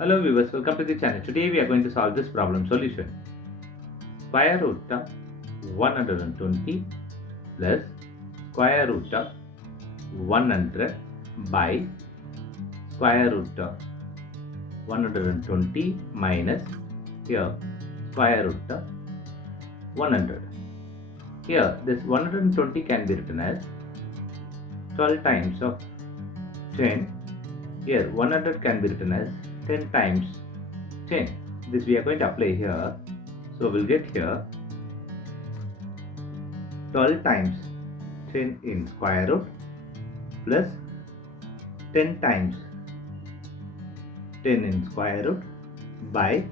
Hello viewers, welcome to the channel. Today we are going to solve this problem solution. Square root of 120 plus square root of 100 by square root of 120 minus here square root of 100. Here this 120 can be written as 12 times of 10. Here 100 can be written as 10 times 10. This we are going to apply here. So we'll get here 12 times 10 in square root plus 10 times 10 in square root by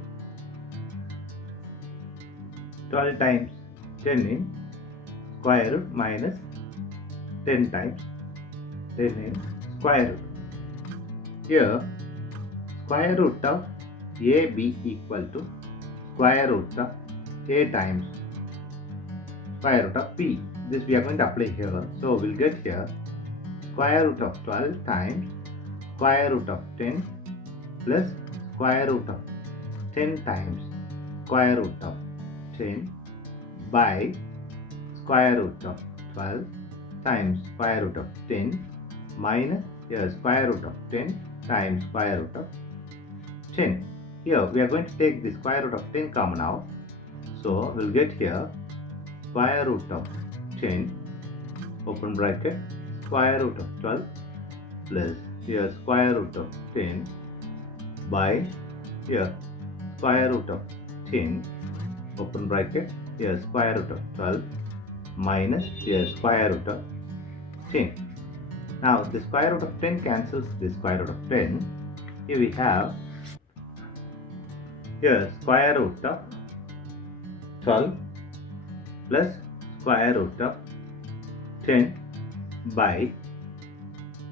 12 times 10 in square root minus 10 times 10 in square root. Here square root of AB equal to square root of A times square root of B. This we are going to apply here. So we'll get here square root of 12 times square root of 10 plus square root of 10 times square root of 10 by square root of 12 times square root of 10 minus here square root of 10 times square root of 10. Here we are going to take the square root of 10 common out. So we'll get here square root of 10 open bracket square root of 12 plus here square root of 10 by here square root of 10 open bracket here square root of 12 minus here square root of 10. Now the square root of 10 cancels the square root of 10. Here we have here square root of 12 plus square root of 10 by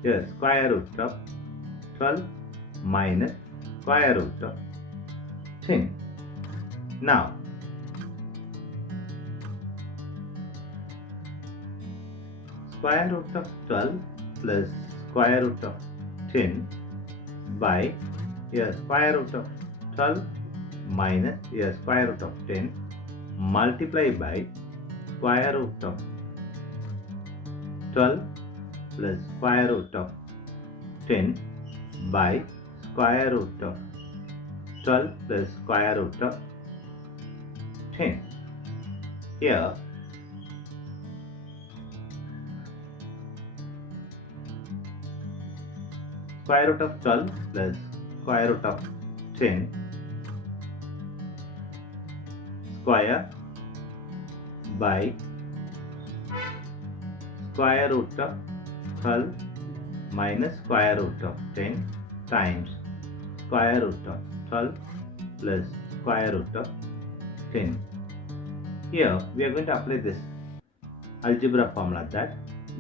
here square root of 12 minus square root of 10. Now square root of 12 plus square root of 10 by here square root of 12 minus here square root of 10 multiply by square root of 12 plus square root of 10 by square root of 12 plus square root of 10. Here square root of 12 plus square root of 10 square by square root of 12 minus square root of 10 times square root of 12 plus square root of 10. Here we are going to apply this algebra formula that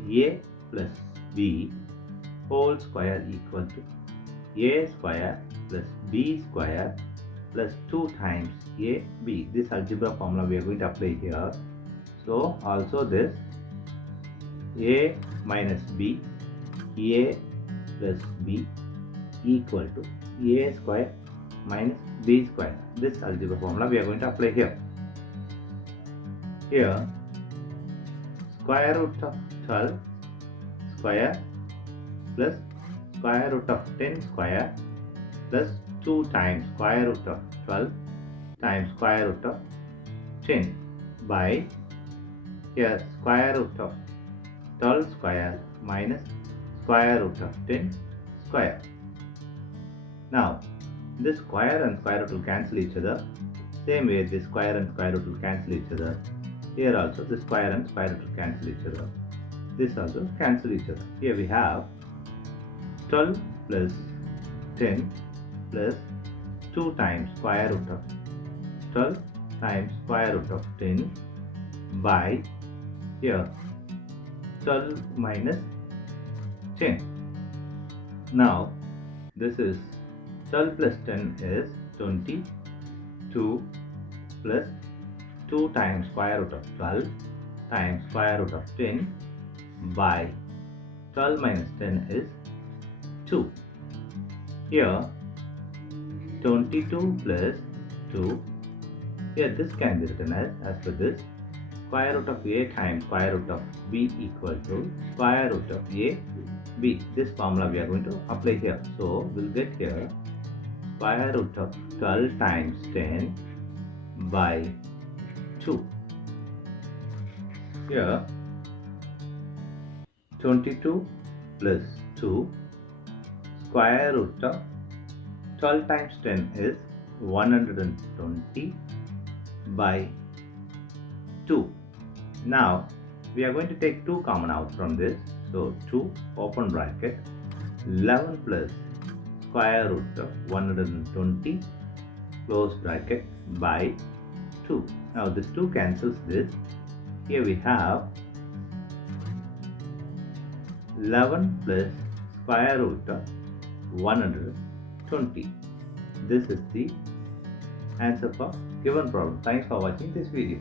A plus B whole square equal to A square plus B square plus 2 times AB. This algebra formula we are going to apply here. So also this A minus B, A plus B equal to A square minus B square. This algebra formula we are going to apply here. Here square root of 12 square plus square root of 10 square plus 2 times square root of 12 times square root of 10 by here square root of 12 square minus square root of 10 square. Now this square and square root will cancel each other. Same way this square and square root will cancel each other. Here also the square and square root will cancel each other. This also cancel each other. Here we have 12 plus 10 plus 2 times square root of 12 times square root of 10 by here 12 minus 10. Now this is 12 plus 10 is 22 plus 2 times square root of 12 times square root of 10 by 12 minus 10 is 2. Here 22 plus 2. Here this can be written as per this. Square root of a times square root of b equal to square root of a b. This formula we are going to apply here. So we'll get here square root of 12 times 10 by 2. Here 22 plus 2 square root of 12 times 10 is 120 by 2. Now we are going to take 2 common out from this. So 2 open bracket 11 plus square root of 120 close bracket by 2. Now this 2 cancels this. Here we have 11 plus square root of 120. This is the answer for given problem. Thanks for watching this video.